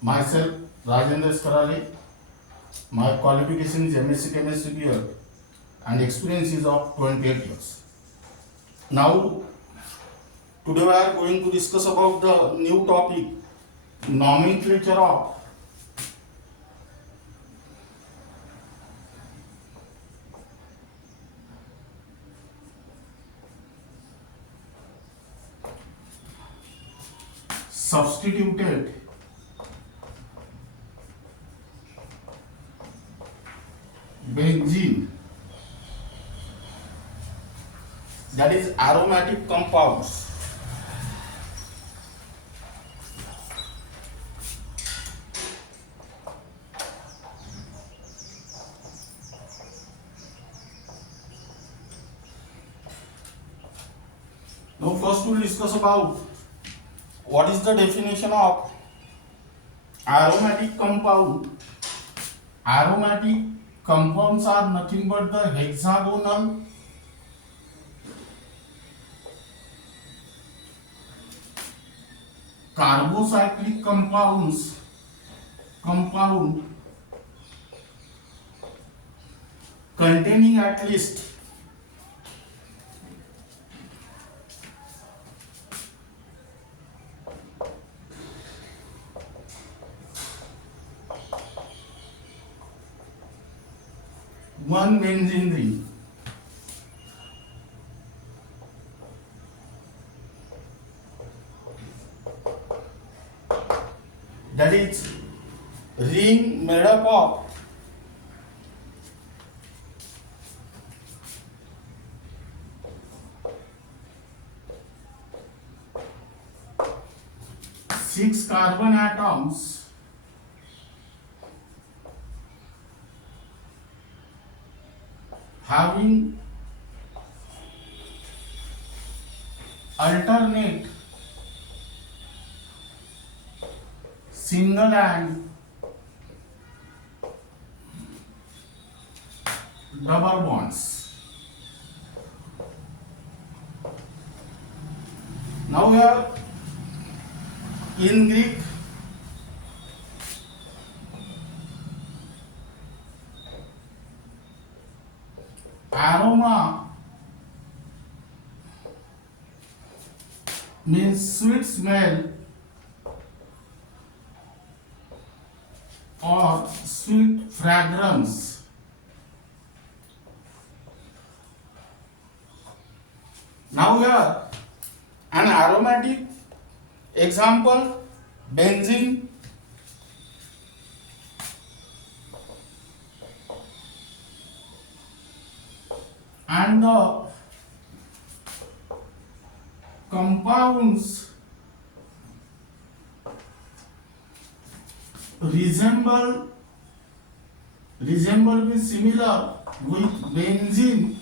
Myself, Rajendra Skarare. My qualification is MSc Chemistry BA and experience is of 28 years. Now, today we are going to discuss about the new topic, nomenclature of substituted benzene, that is aromatic compounds. Now first we will discuss about what is the definition of aromatic compound. Aromatic compounds are nothing but the hexagonal carbocyclic compound containing at least one benzene ring. That is ring made up of six carbon atoms having alternate single and double bonds. Now we are in Greek. Aroma means sweet smell or sweet fragrance. Now here an aromatic example, benzene, and the compounds resemble means similar with benzene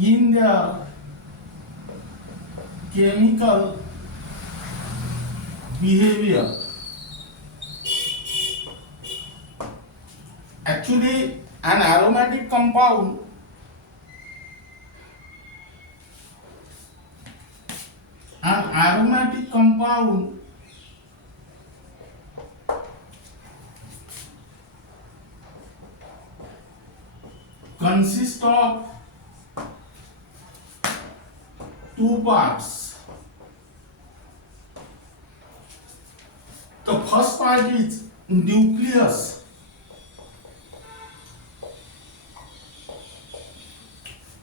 in their chemical behavior. Actually, an aromatic compound consists of two parts. The first part is nucleus.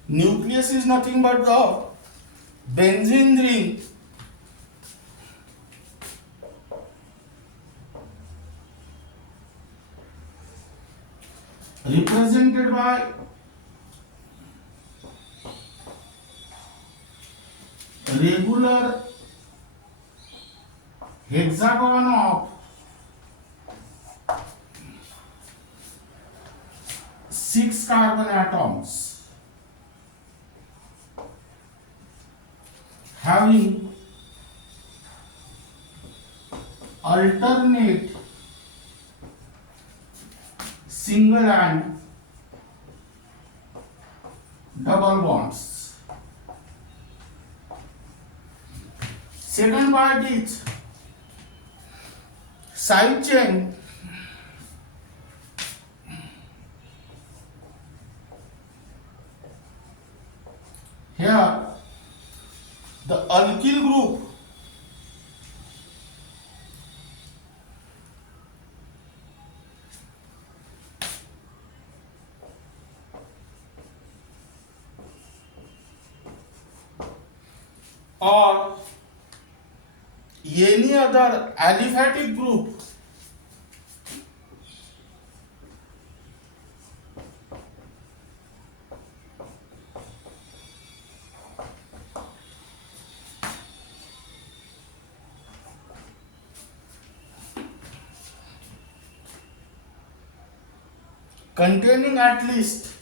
Nucleus is nothing but the benzene ring represented by regular hexagon of six carbon atoms having alternate single and double bonds. Second part is side chain. Here the alkyl group or any other aliphatic group containing at least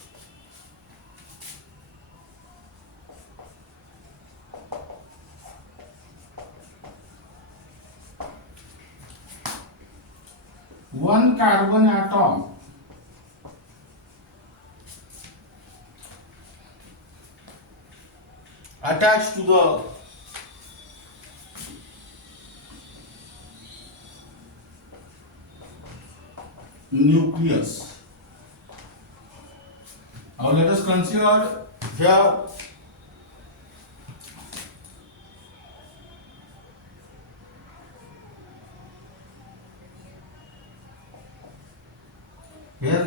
one carbon atom attached to the nucleus. Now let us consider here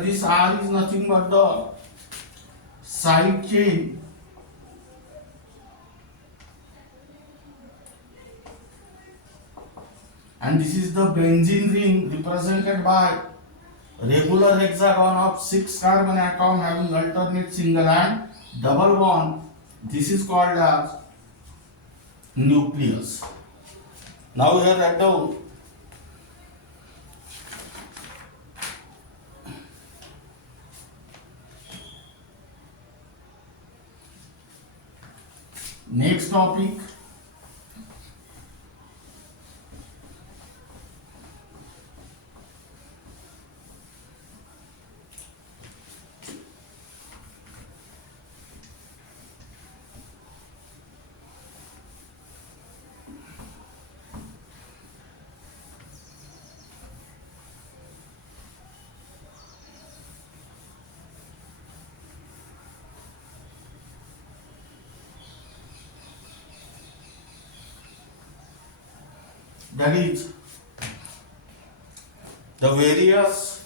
this R is nothing but the side chain and this is the benzene ring represented by regular hexagon of 6 carbon atom having alternate single and double bond. This is called as nucleus. Now here write down next topic. That is the various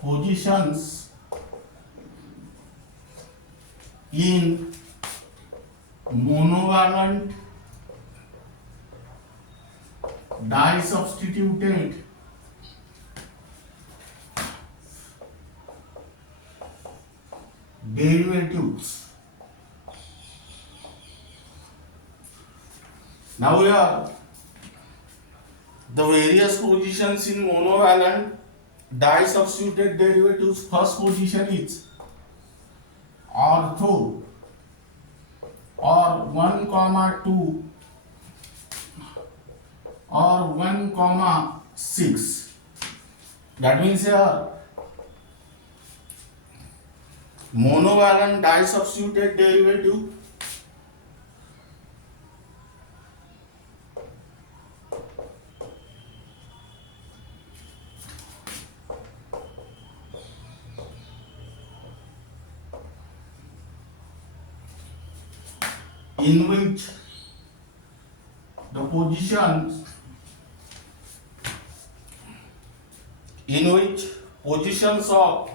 positions in monovalent disubstituted derivatives. Now here the various positions in monovalent disubstituted derivatives. First position is ortho or 1, 2 or 1, 6. That means here monovalent disubstituted derivative in which the positions of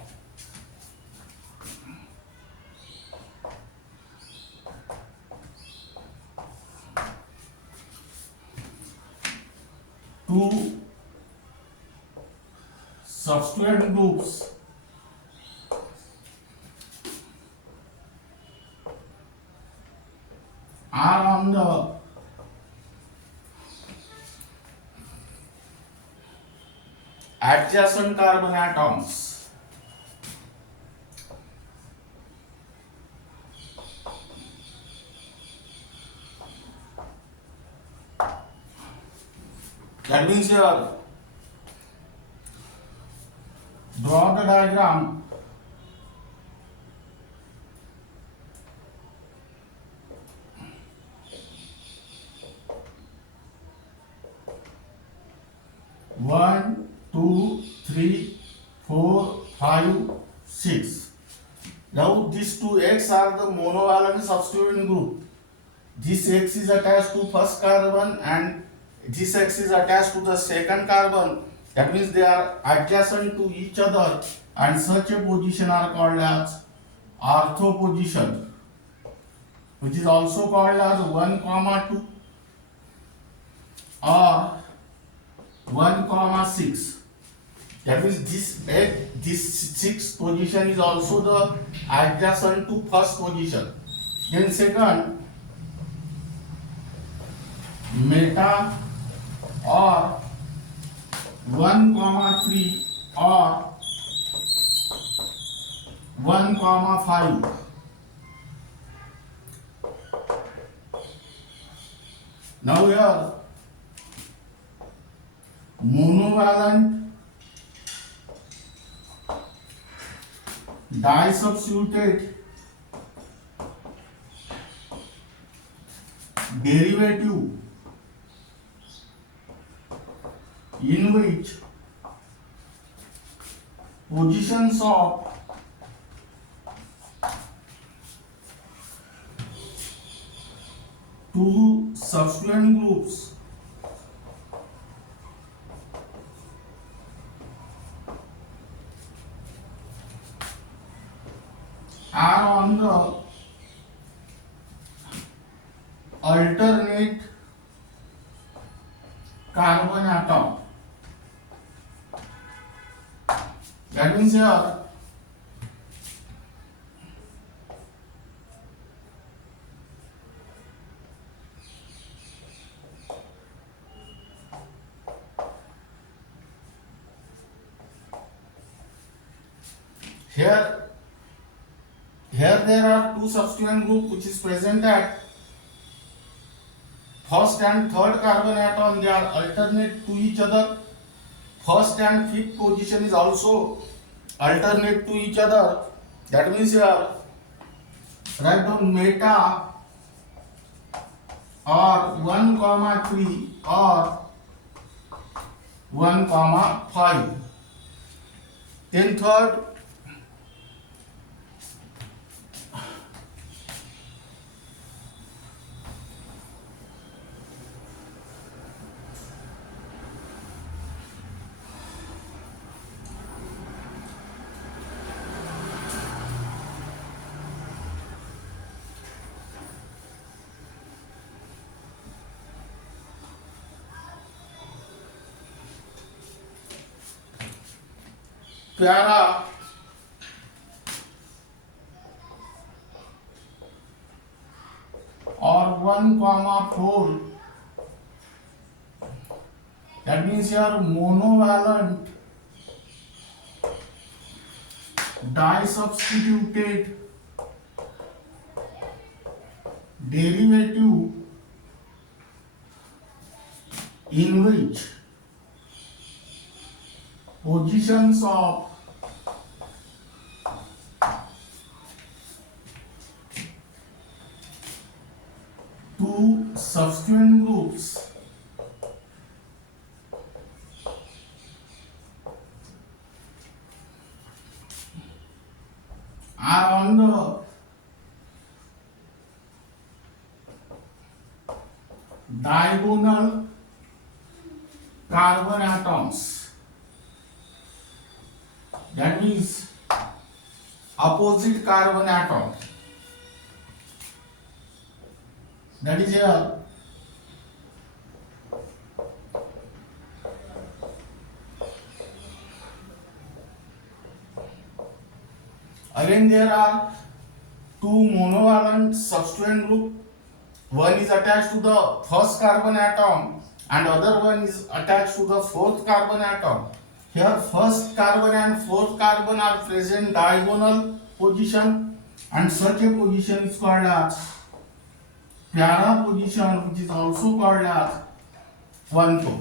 two substituent groups are on the adjacent carbon atoms. That means here draw the diagram 3, 4, 5, 6. Now these two X are the monovalent substituent group. This X is attached to first carbon and this X is attached to the second carbon. That means they are adjacent to each other, and such a position are called as ortho position, which is also called as 1, 2 or 1, 6. That means this sixth position is also the adjacent to first position. Then second, meta or 1, 3 or 1, 5. Now here monovalent disubstituted derivative in which positions of two substituent groups are on the alternate carbon atom. That means here there are two substituent group which is present at first and third carbon atom. They are alternate to each other. First and fifth position is also alternate to each other. That means here write down meta or 1, 3 or 1, 5. Then third, para or 1, 4. That means here monovalent disubstituted derivative in which positions of two substituent groups are on the diagonal carbon atoms. That means opposite carbon atom. That is here. Again there are two monovalent substituent group. One is attached to the first carbon atom and other one is attached to the fourth carbon atom. Here first carbon and fourth carbon are present diagonal position, and such a position is called as para position, which is also called as 1, 4.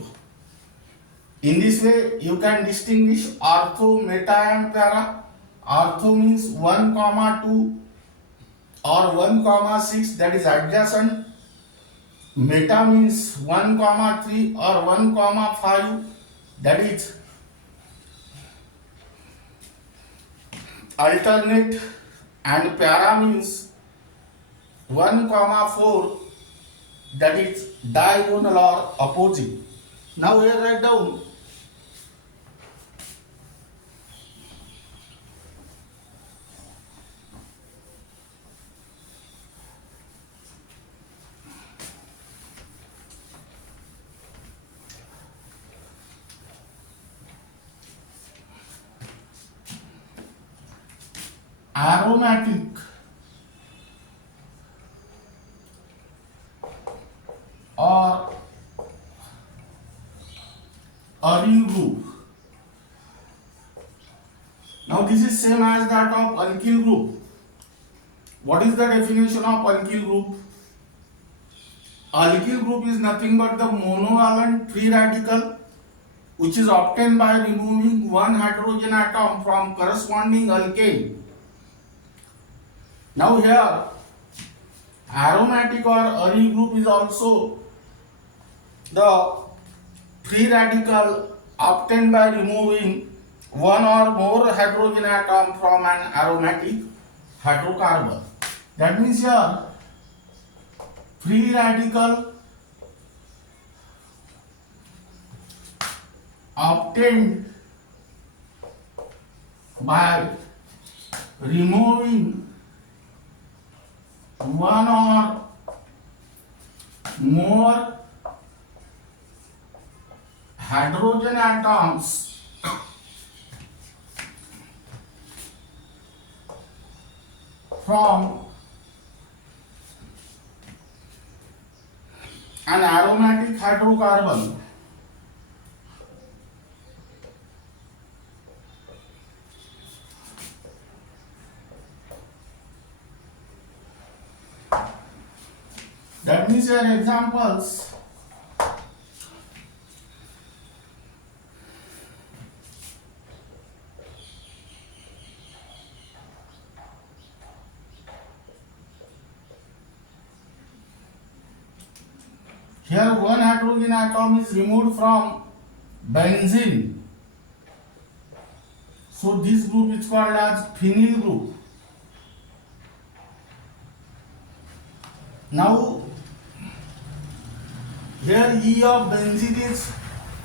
In this way you can distinguish ortho, meta and para. Ortho means 1, 2 or 1, 6, that is adjacent. Meta means 1, 3 or 1, 5, that is alternate, and para means 1,4, that is diagonal or opposite. Now here write down aromatic or aryl group. Now this is same as that of alkyl group. What is the definition of alkyl group? Alkyl group is nothing but the monovalent free radical which is obtained by removing one hydrogen atom from corresponding alkane. Now here aromatic or aryl group is also the free radical obtained by removing one or more hydrogen atom from an aromatic hydrocarbon. That means here free radical obtained by removing one or more hydrogen atoms from an aromatic hydrocarbon. That means your examples here one hydrogen atom is removed from benzene. So this group is called as phenyl group. Now here E of benzene is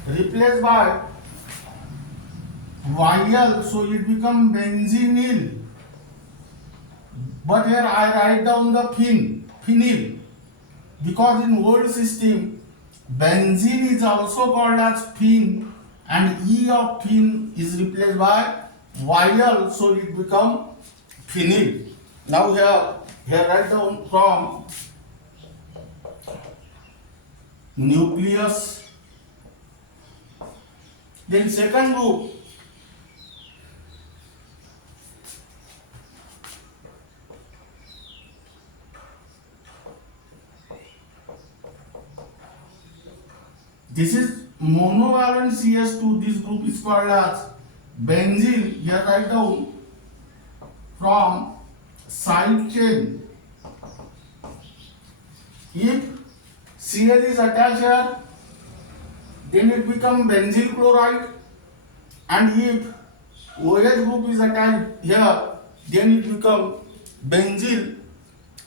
replaced by YL, so it becomes benzenyl. But here I write down the phenyl because in old system benzene is also called as phen and E of phen is replaced by YL, so it becomes phenyl. Now here write down from nucleus. Then second group this is monovalent CS2. This group is called as benzene. Here write down from side chain. If Cl is attached here, then it becomes benzyl chloride, and if OH group is attached here, then it becomes benzyl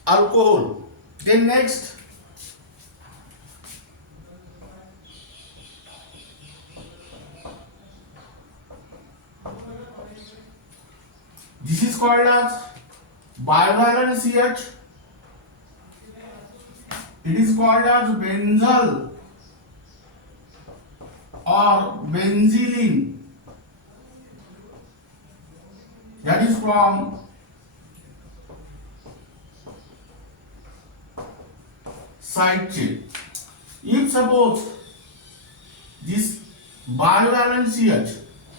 alcohol. Then next this is called as bivalent CH. It is called as benzyl or benzylene. That is from side chain. If suppose this bivalent CH,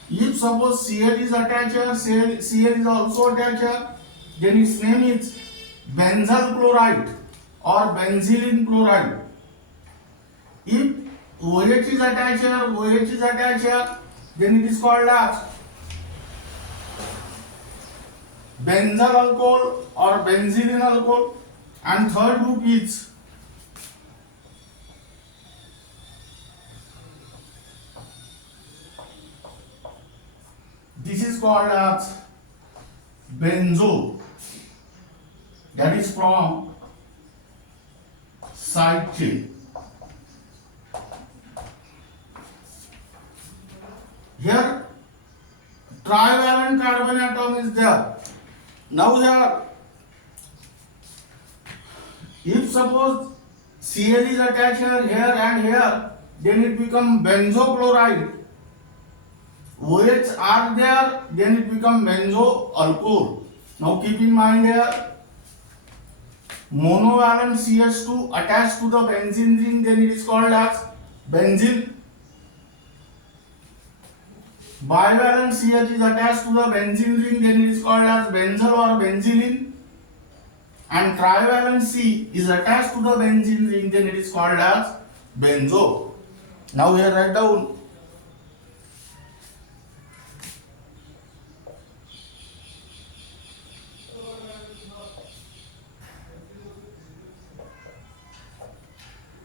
if suppose Cl is attached here, Cl is also attached here, then its name is benzyl chloride or benzylene chloride. If OH is attached here, then it is called as benzyl alcohol or benzylene alcohol. And third group is this is called as benzo, that is from side chain. Here trivalent carbon atom is there. Now here, if suppose Cl is attached here and here, then it become benzochloride. OH are there, then it become benzo alcohol. Now keep in mind here, monovalent CH2 attached to the benzene ring, then it is called as benzene. Bivalent CH is attached to the benzene ring, then it is called as benzyl or benzylene. And trivalent C is attached to the benzene ring, then it is called as benzo. Now here write down.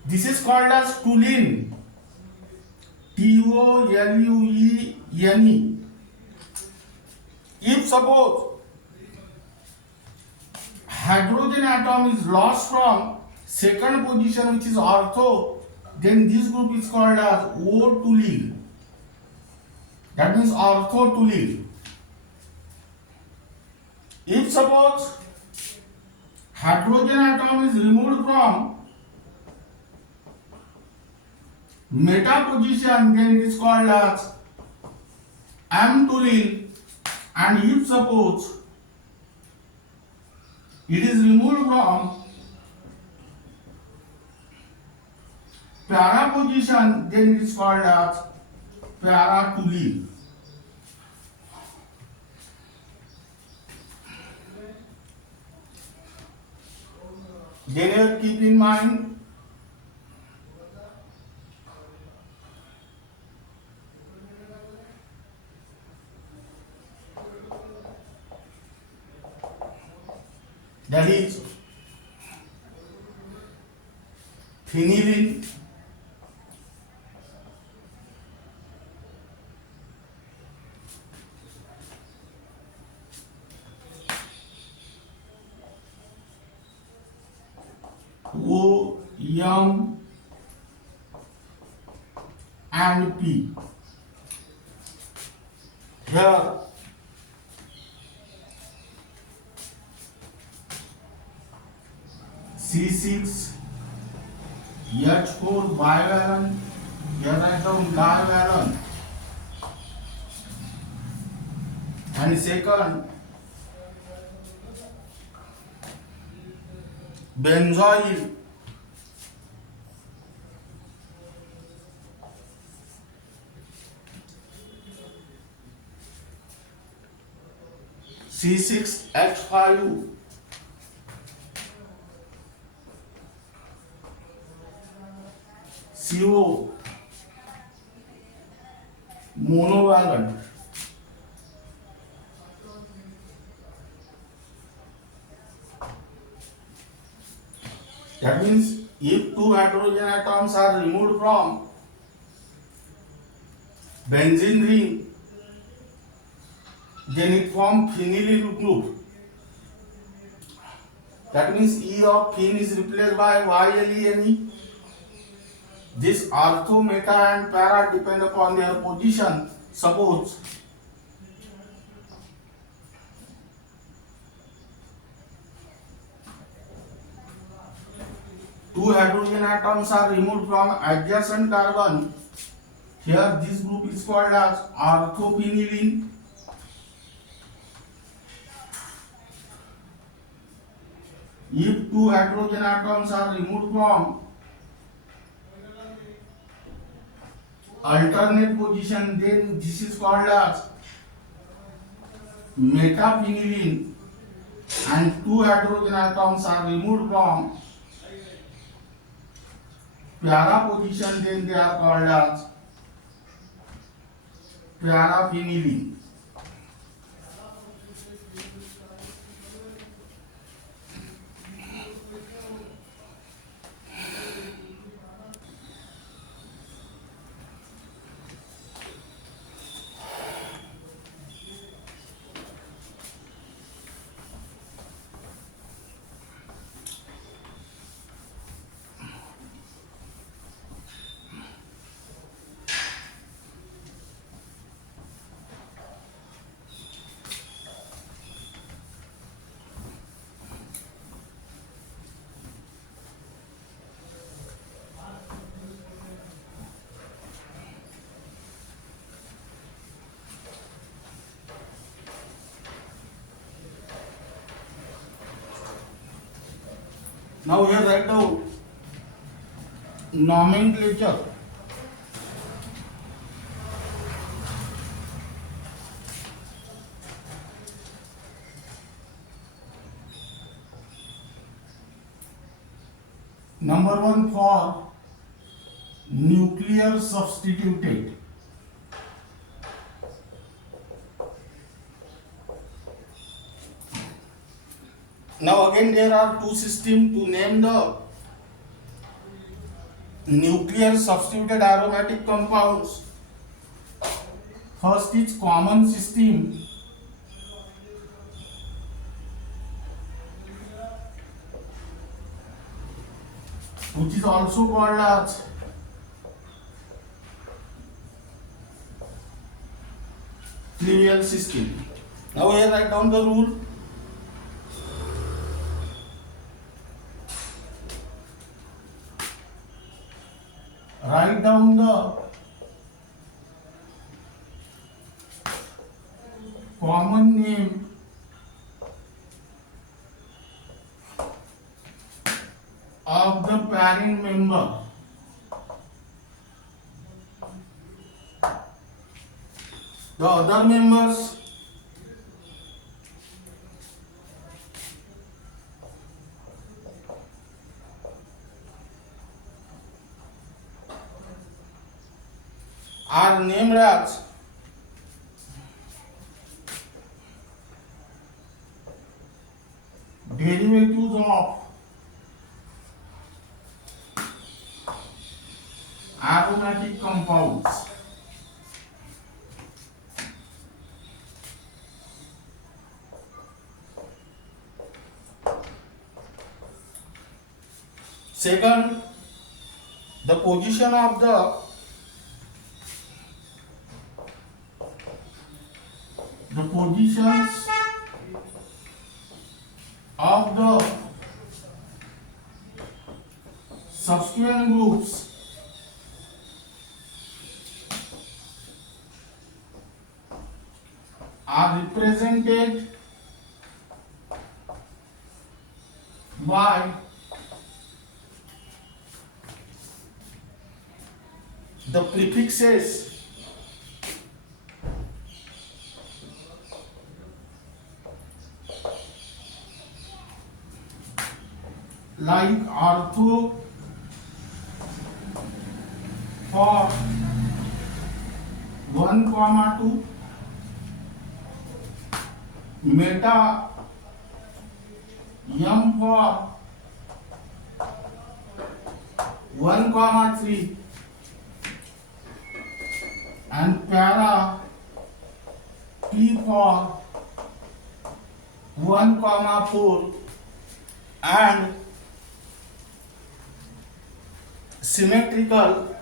This is called as toluene. Toluene. If suppose hydrogen atom is lost from second position, which is ortho, then this group is called as O-toluene. That means ortho-toluene. If suppose hydrogen atom is removed from meta position, then it is called as M-toluene. And if suppose it is removed from para position, then it is called as para-toluene. Then here keep in mind, that is phenylene, O, M and P. Here C6, H4 bivalent, here write down divalent, and second benzoyl, C6H5, CO, monovalent. That means if two hydrogen atoms are removed from benzene ring, then it forms phenyl group. That means E of phen is replaced by YLENE. This ortho, meta and para depend upon their position. Suppose two hydrogen atoms are removed from adjacent carbon. Here this group is called as orthophenylene. If two hydrogen atoms are removed from alternate position, then this is called as metaphenylene. And two hydrogen atoms are removed from para position, then they are called as paraphenylene. Now here write down nomenclature. Number 1 for nuclear substituted. Now again there are two systems to name the nuclear substituted aromatic compounds. First is common system, which is also called as trivial system. Now here write down the rule. Write down the common name of the parent member. The other members are named as derivatives of aromatic compounds. Second, the positions of the subsequent groups are represented by the prefixes like ortho for 1, 2, meta m for 1, 3, and para p for 1, 4, and symmetrical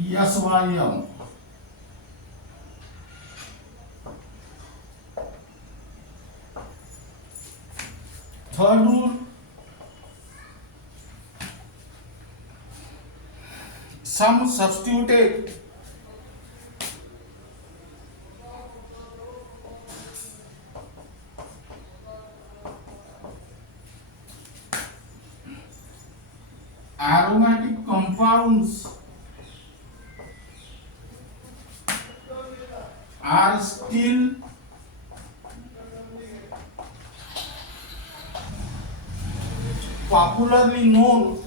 SYM. Third rule, some substituted aromatic compounds are still popularly known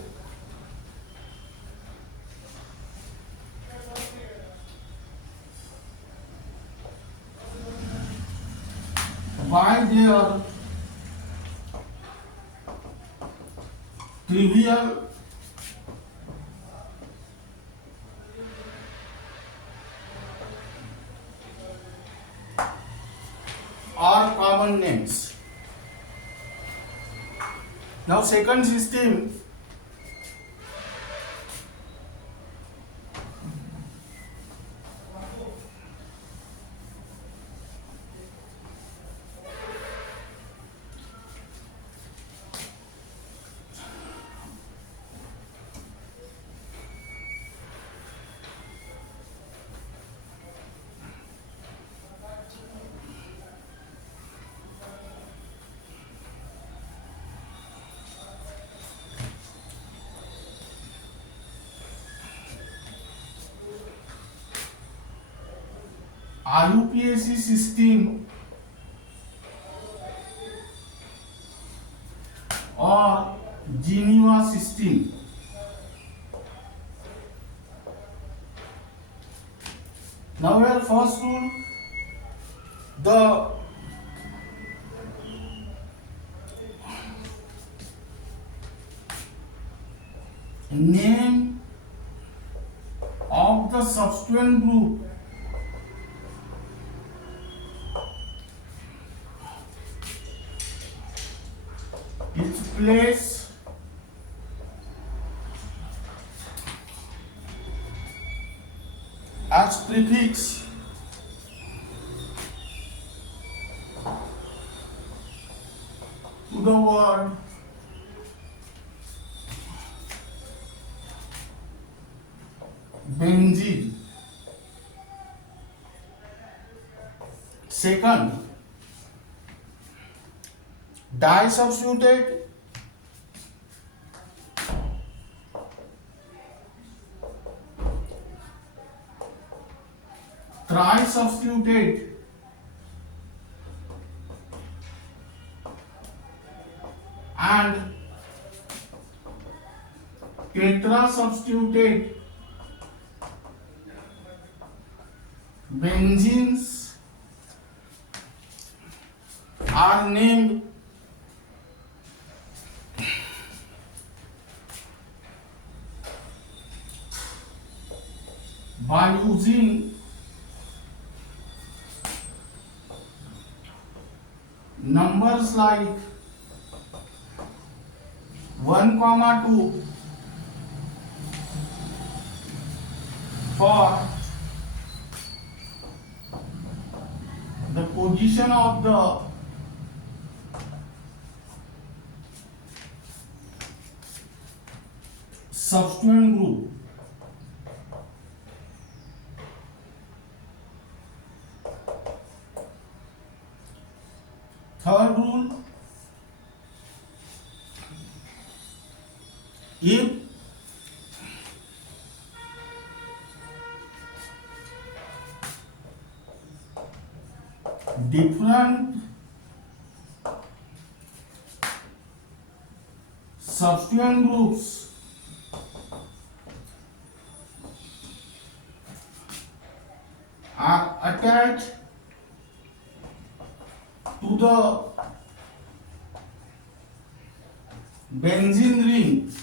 by their trivial or common names. Now second system IUPAC system or Geneva system. Now here first rule, the name of the substituent group is placed as prefix to the word benzene. Second, disubstituted trisubstituted and tetrasubstituted benzenes are named by using numbers like 1, 2 for the position of the substituent group. Third rule, if different substituent groups are attached to the benzene ring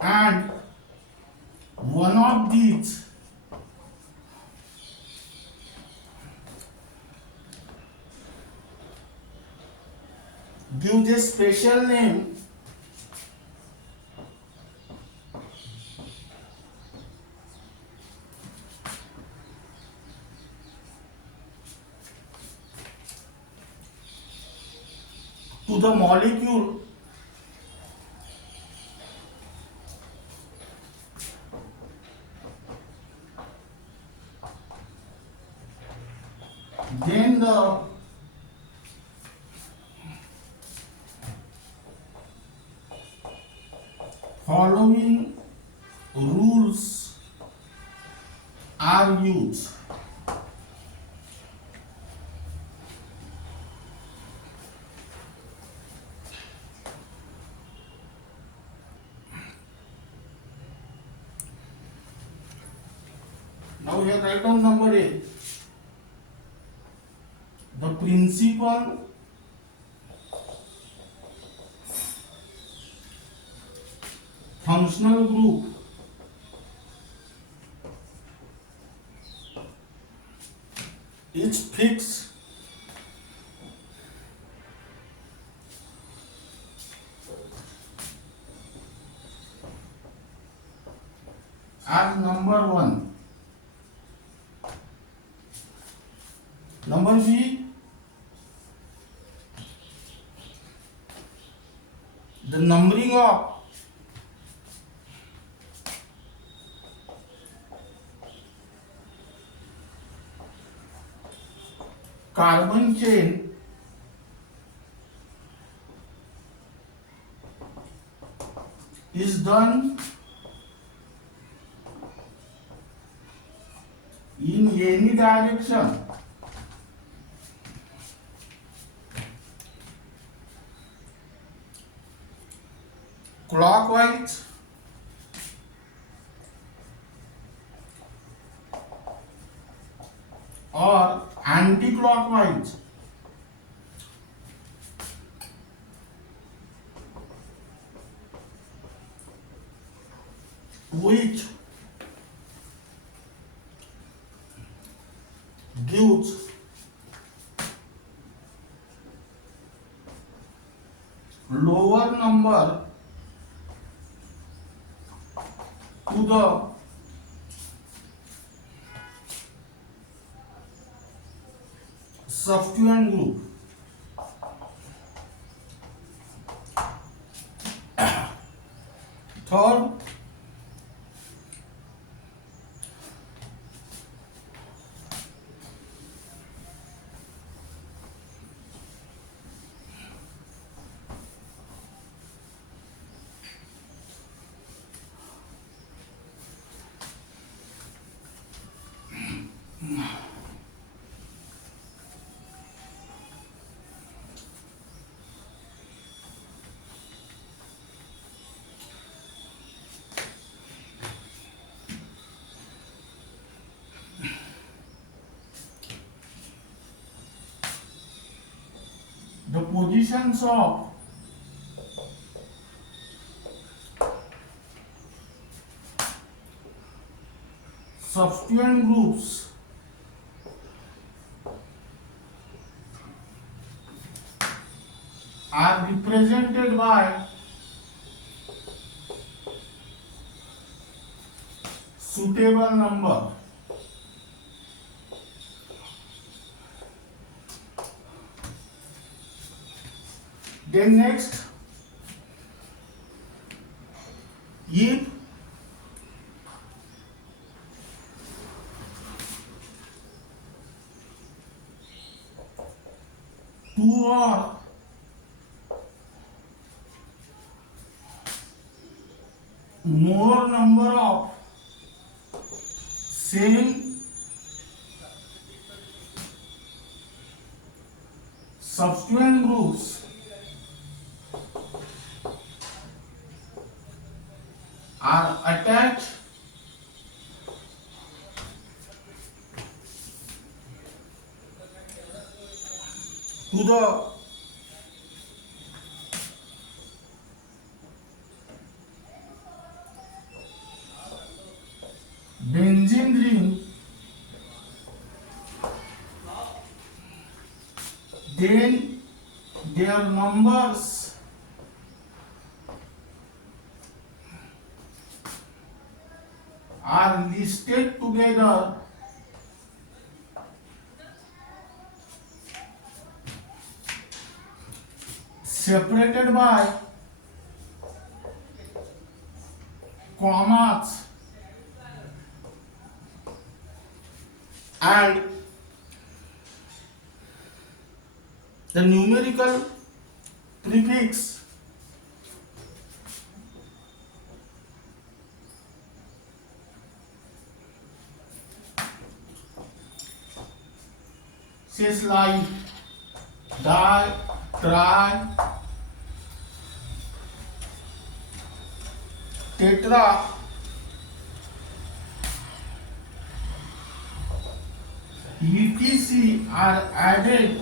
and one of these gives a special name to the molecule, then the following rules are used. Now here write down number A. The principal functional group is fixed as number 1. Number B, the numbering of carbon chain is done any direction clockwise or anti-clockwise, which gives lower number to the substituent group. Third, the positions of substituent groups are represented by suitable number. Then next, if two or more number of same substituent groups are attached to the benzene ring, then their numbers are listed together separated by commas and the numerical prefix says like di, tri, tetra, etc. are added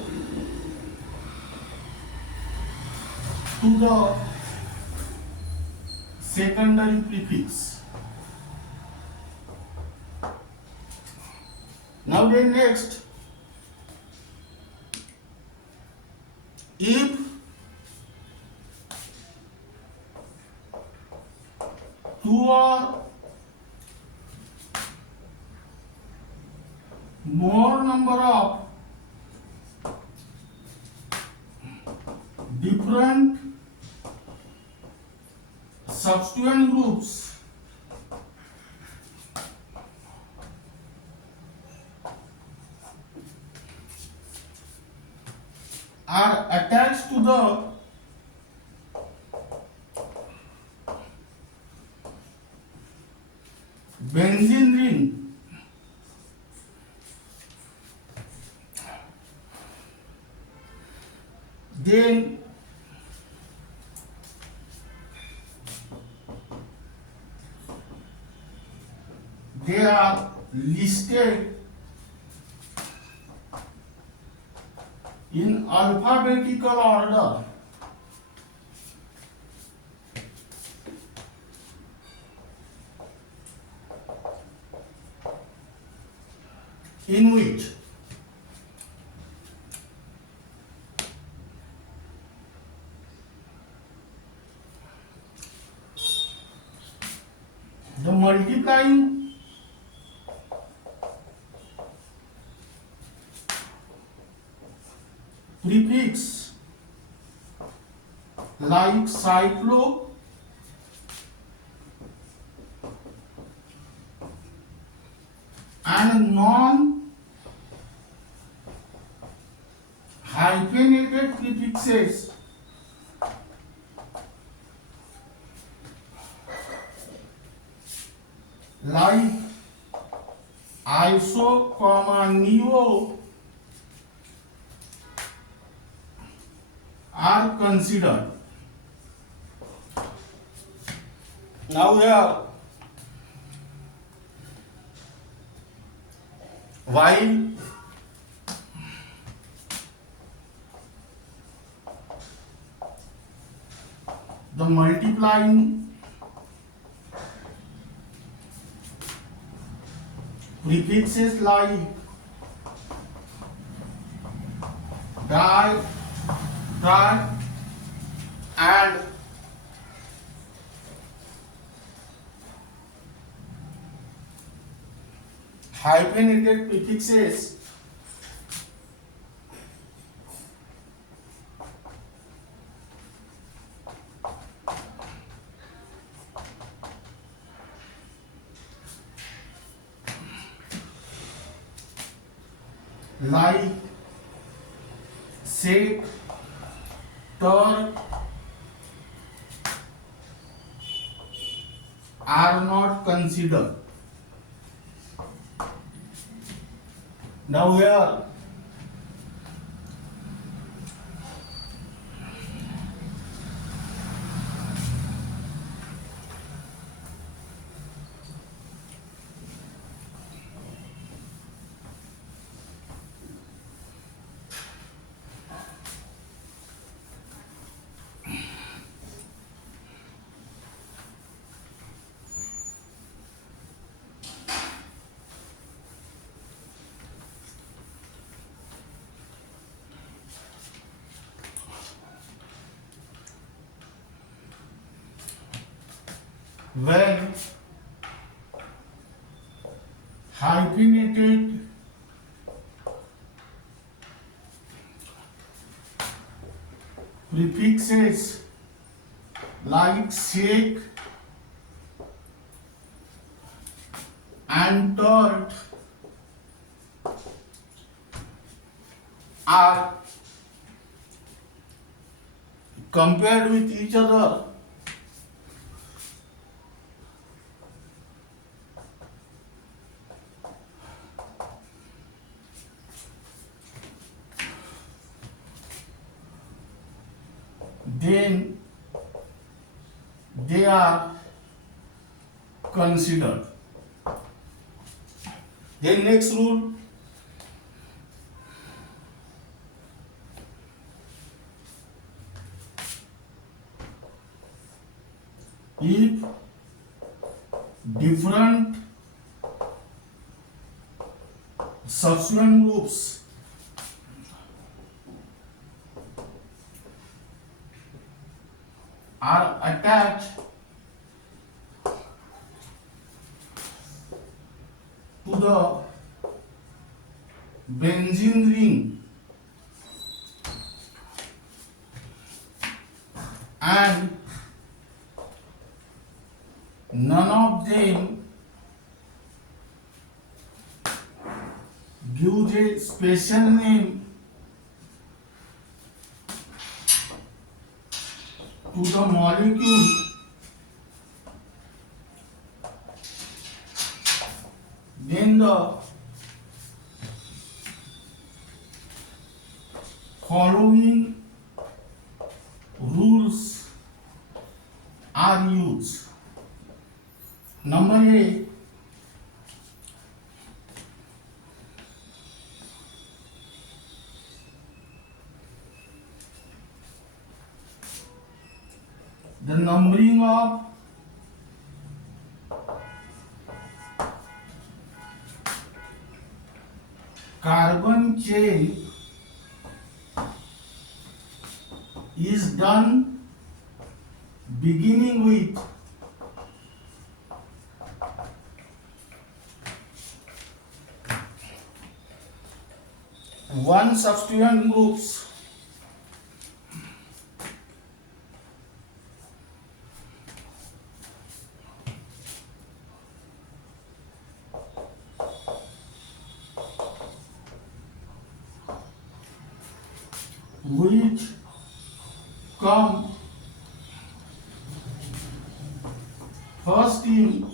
to the secondary prefix. Now then next, if two or more number of different substituent groups are attached to the benzene ring, they are listed in alphabetical order in which the multiplying prefix like cyclo and non hyphenated prefixes like iso, neo are considered. Now here, while the multiplying prefixes like di, tri, and hyphenated prefixes like set, ter are not considered. Now here, when hyphenated prefixes like sec and tert are compared with each other, then they are considered. Then next rule, if different subsequent groups are attached to the benzene ring and none of them gives a special name to the molecule, then the following rules are used. Number A, the numbering of carbon chain is done beginning with one substituent groups which come first in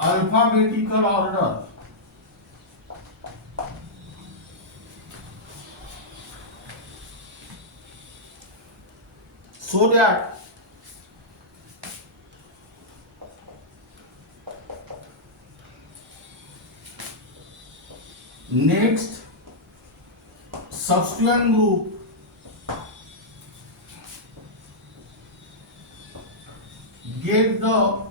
alphabetical order. So that next substituent group get the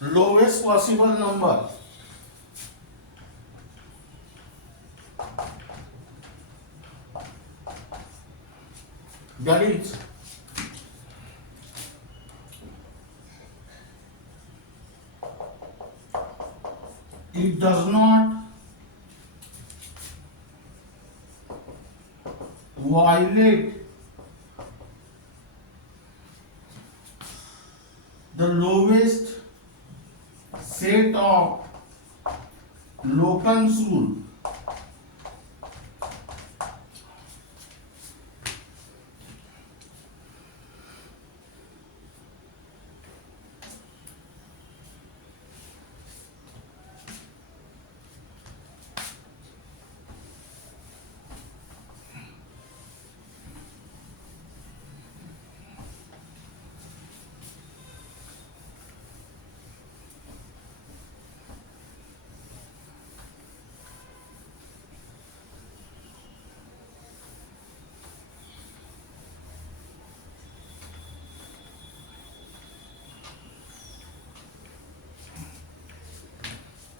lowest possible number. That is, it does not violate the lowest set of Locke's rule.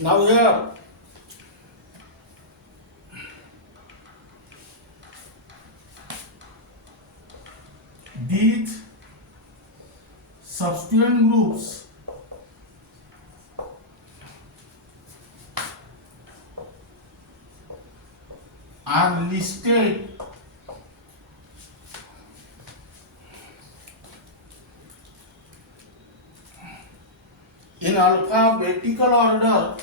Now here these substituent groups are listed in alphabetical order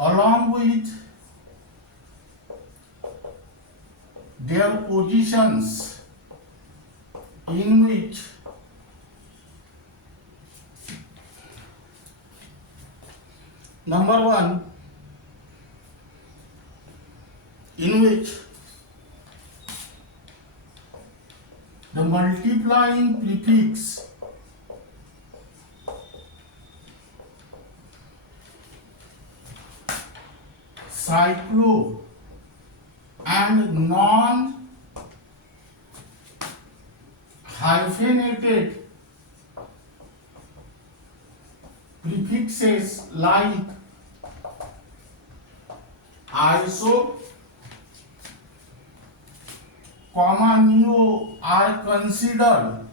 along with their positions in which number one, in which the multiplying prefix cyclo and non hyphenated prefixes like iso, neo are considered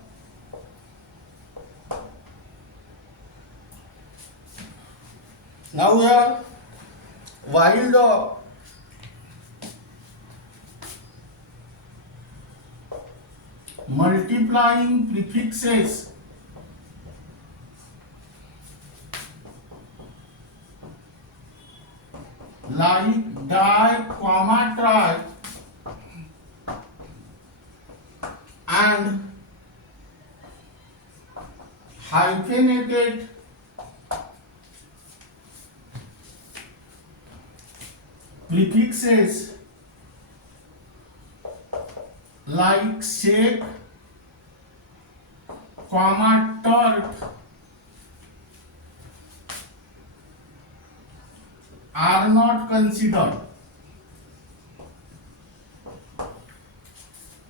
now here. While the multiplying prefixes like di, tri and hyphenated prefixes like shake, tart are not considered.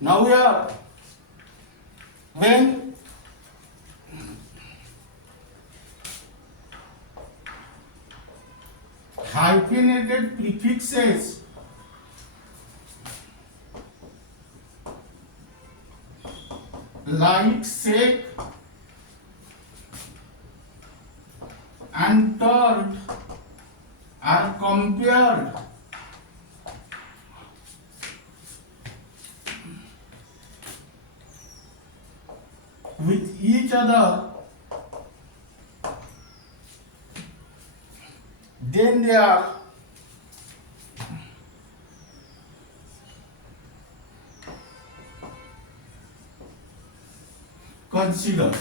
Now here, when hyphenated prefixes like shake and tart are compared with each other, then they are considered.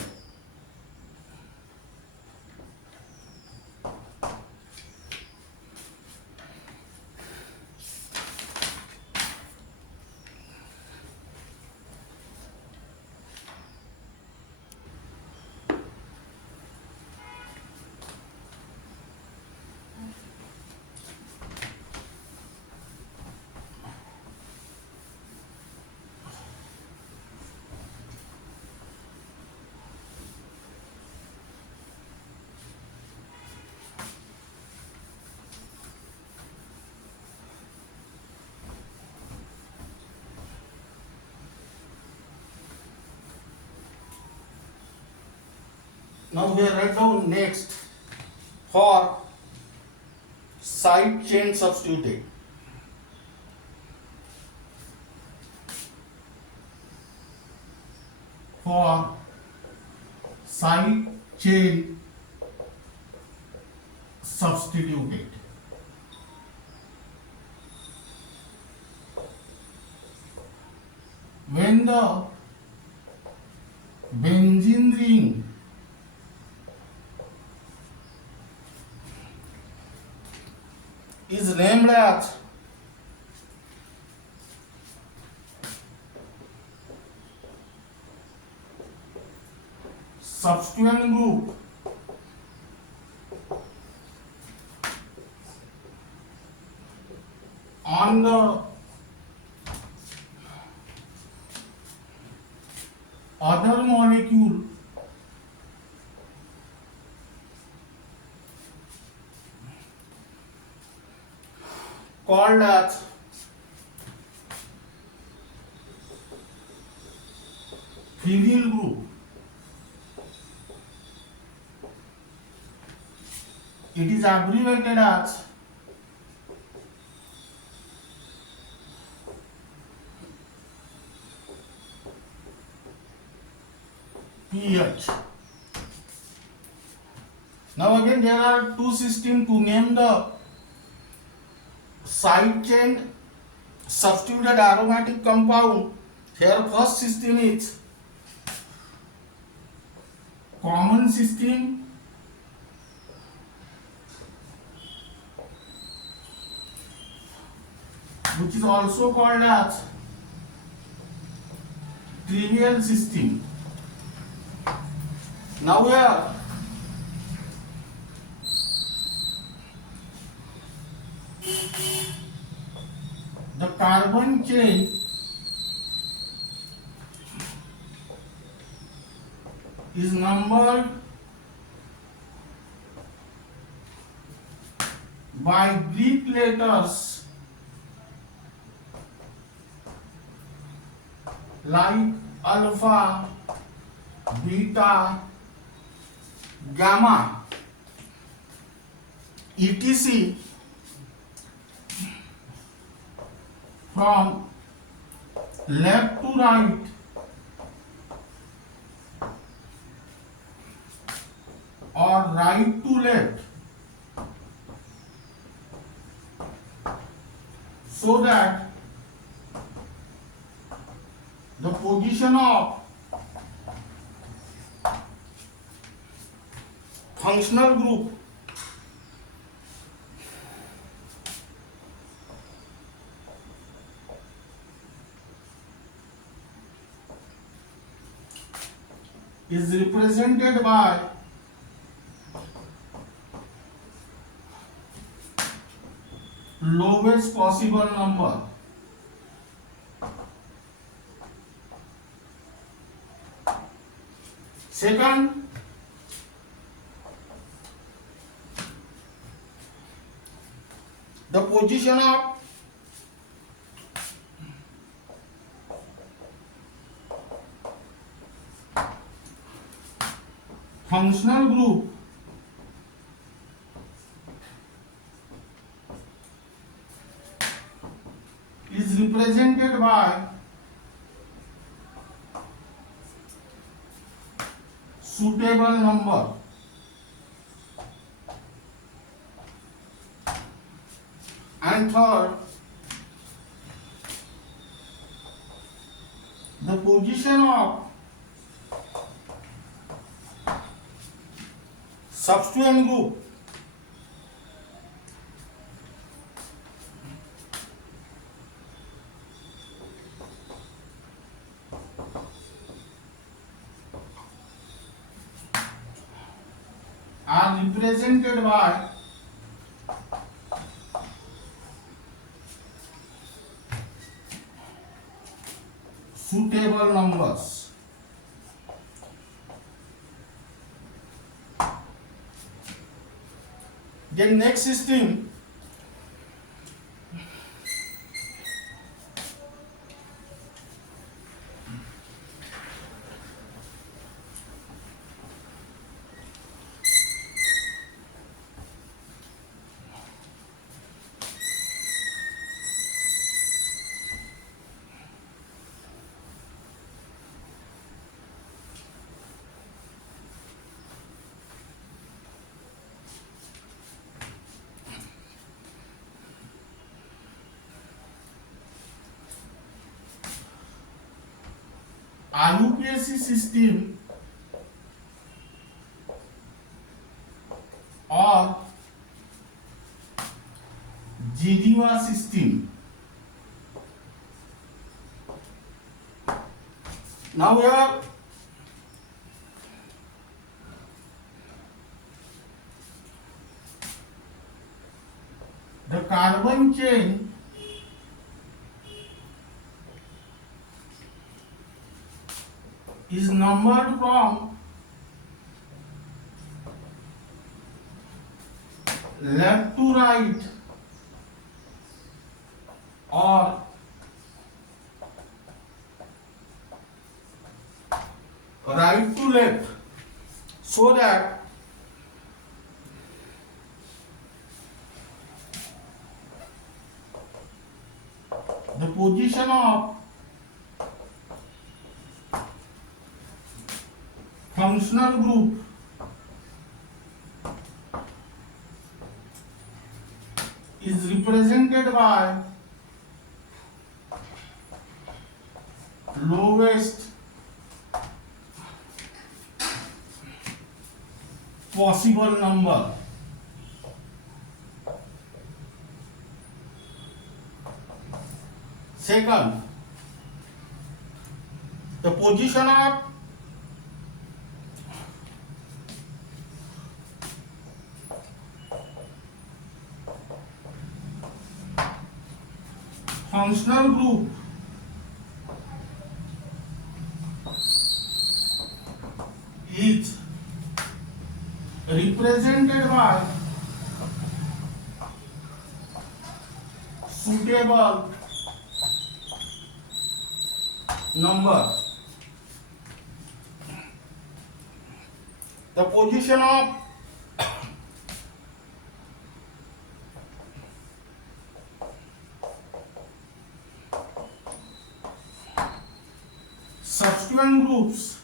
Now we write down next for side chain substituted. For side chain substituted. When the benzene ring is named as substituent group on the other molecule called as phenyl group. It is abbreviated as pH. Now again there are two systems to name the side chain substituted aromatic compound. Here first system is common system, which is also called as trivial system. Now here the carbon chain is numbered by Greek letters like alpha, beta, gamma, etc. from left to right or right to left, so that the position of functional group is represented by lowest possible number. Second, the position of functional group is represented by suitable number. And third, the position of substituent group are represented by suitable numbers. Then next system, IUPAC system or Geneva system. Now here the carbon chain is numbered from left to right or right to left, so that the position of functional group is represented by lowest possible number. Second, the position of functional group is represented by suitable number. The position of substituent groups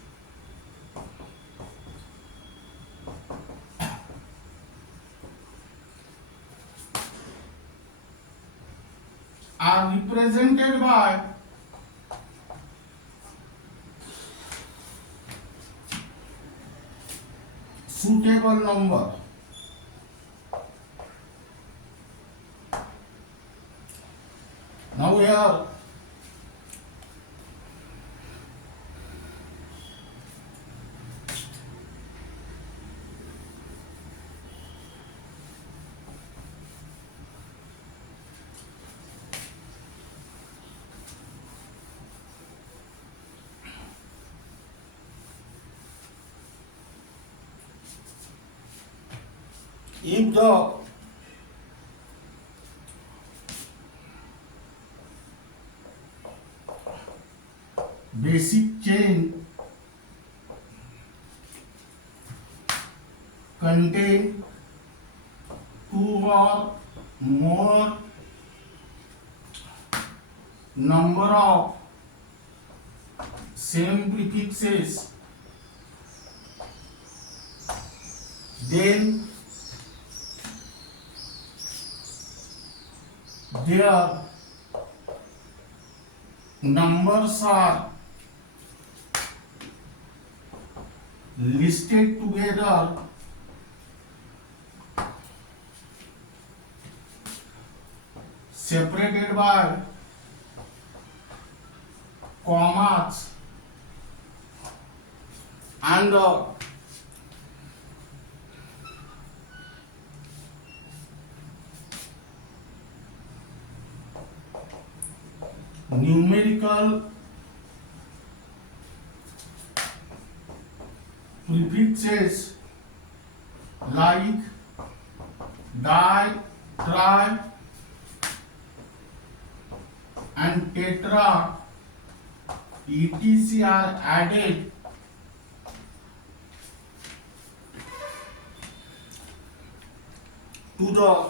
are represented by suitable number. Now here if the basic chain contain two or more number of same prefixes, then their numbers are listed together separated by commas, and the numerical prefixes like di, tri, and tetra etc are added to the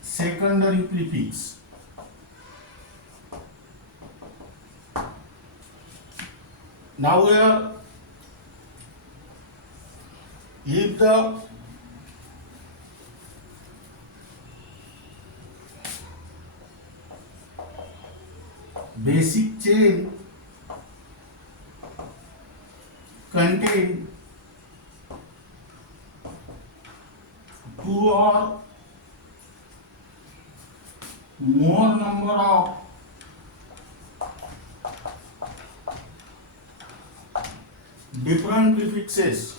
secondary prefix. Now here, if the basic chain contain two or more number of different prefixes,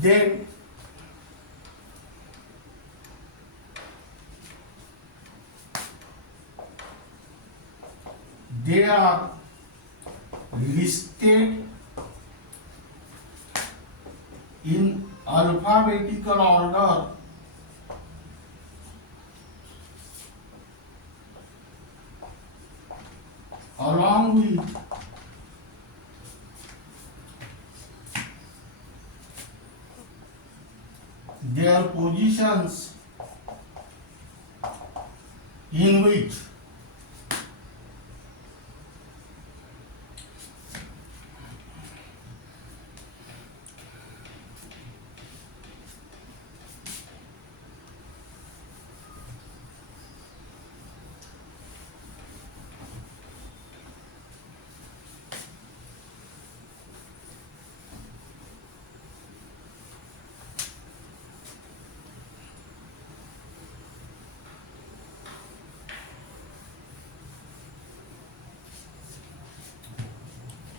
then they are listed in alphabetical order along with their positions in which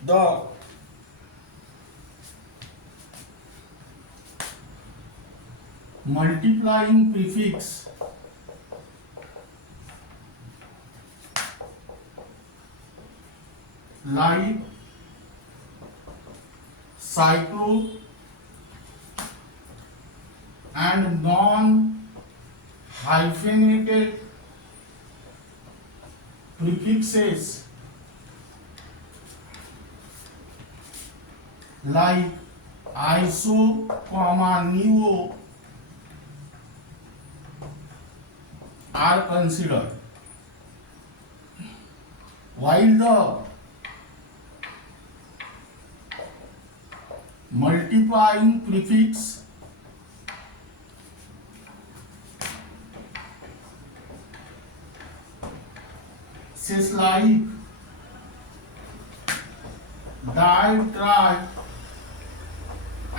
the multiplying prefix like cyclo and non-hyphenated prefixes like iso, neo are considered, while the multiplying prefix says like di, tri,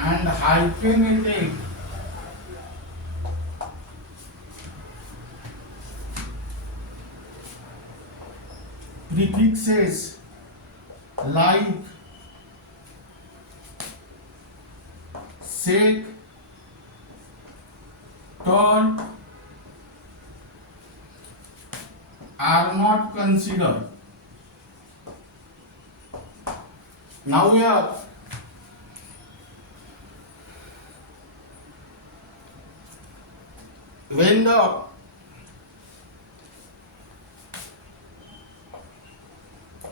and hyphenated prefixes like sec, tot, are not considered. Now here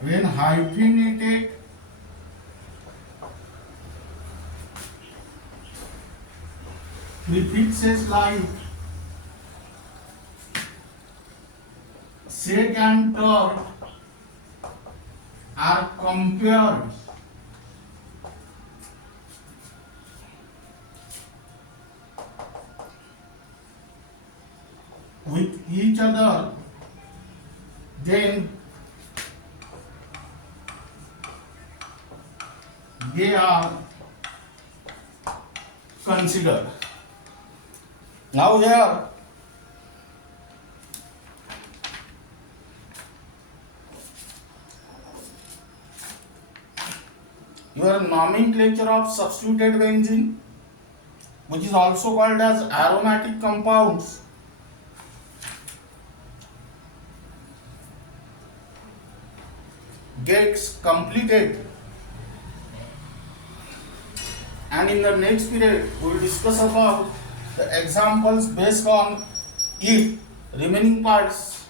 when hyphenated prefixes like sec and ter are compared with each other, then they are considered. Now here your nomenclature of substituted benzene, which is also called as aromatic compounds, gets completed, and in the next period we will discuss about the examples based on it. Remaining parts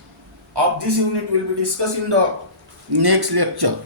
of this unit will be discussed in the next lecture.